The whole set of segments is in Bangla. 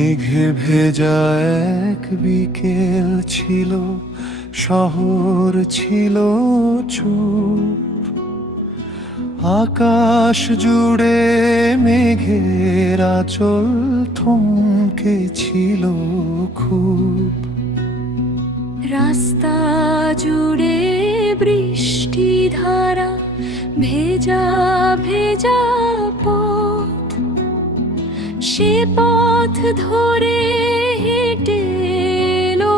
মেঘে ভেজা এক বিকেল ছিল, শহর ছিল চুপ। আকাশ জুড়ে মেঘের আঁচল থমকে ছিল খুব। রাস্তা জুড়ে বৃষ্টি ধারা, ভেজা ভেজা পথ, সে পথ ধরে হেঁটে এলো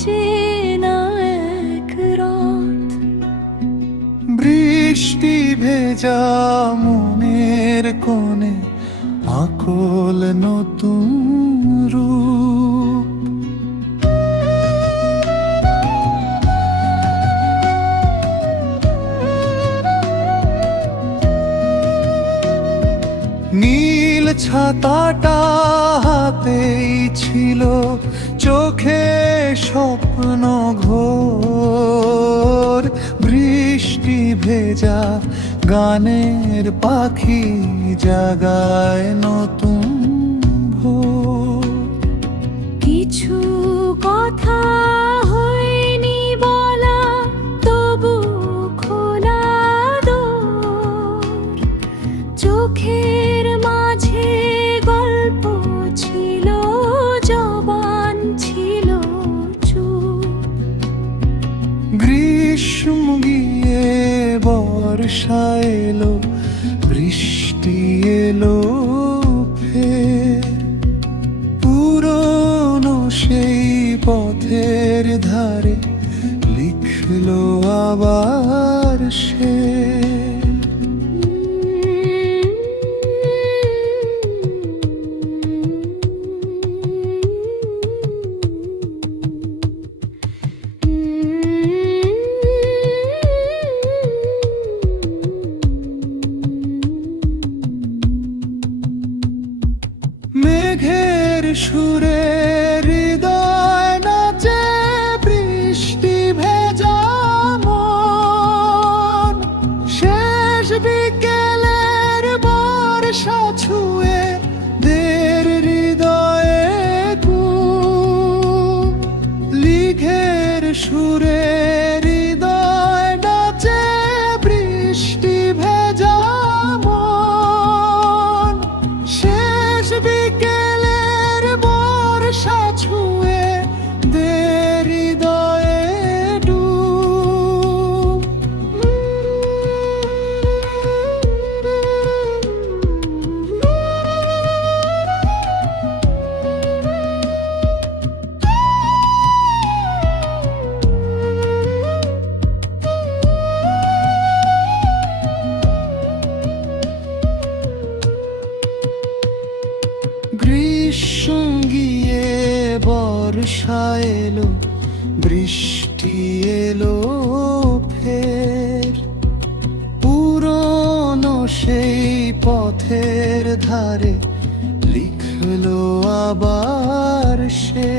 চেনা এক রথ। বৃষ্টি ভেজা মনের কোণে আকুল নতুন রূপ। নীল ছাতাটা হাতেই ছিল, চোখে স্বপ্ন ঘোর। বৃষ্টি ভেজা গানের পাখি জাগায় নতুন ভোর। কিছু কথা হয়নি বলা, তবু খোলা দোর। চোখের মাঝে গল্প ছিল, জবান ছিল চুপ। গ্রীষ্ম গিয়ে বর্ষা এলো, বৃষ্টি এলো ফের। পুরনো সেই পথের ধারে লিখলো আবার সে। মেঘের সুরে হৃদয় নাচে, বৃষ্টি ভেজা মন। শেষ বিকেলের বর্ষা ছুঁয়ে দের হৃদয়ে ঘুম। লিখের সুরে হৃদয় নাচে, বৃষ্টি ভেজা মন। শেষ বিকেলের বর্ষা ছুঁয়ে দে হৃদয়ে ডুব। গ্রীষ্ম গিয়ে বর্ষা এলো, বৃষ্টি এলো ফের। পুরনো সেই পথের ধারে লিখলো আবার সে।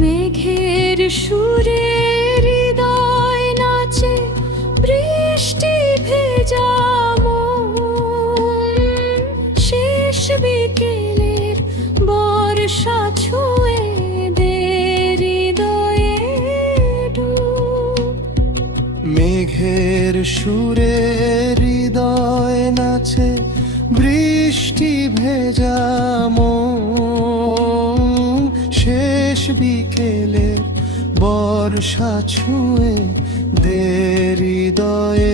মেঘের সুরে হৃদয় নাচে, বৃষ্টি ভেজা মন। শেষ বিকেলের বর্ষা ছুঁয়ে দে হৃদয়ে ডুব। মেঘের সুরে হৃদয় নাচে, বৃষ্টি ভেজা মন। শেষ বিকেলের বর্ষা ছুঁয়ে দে হৃদয়ে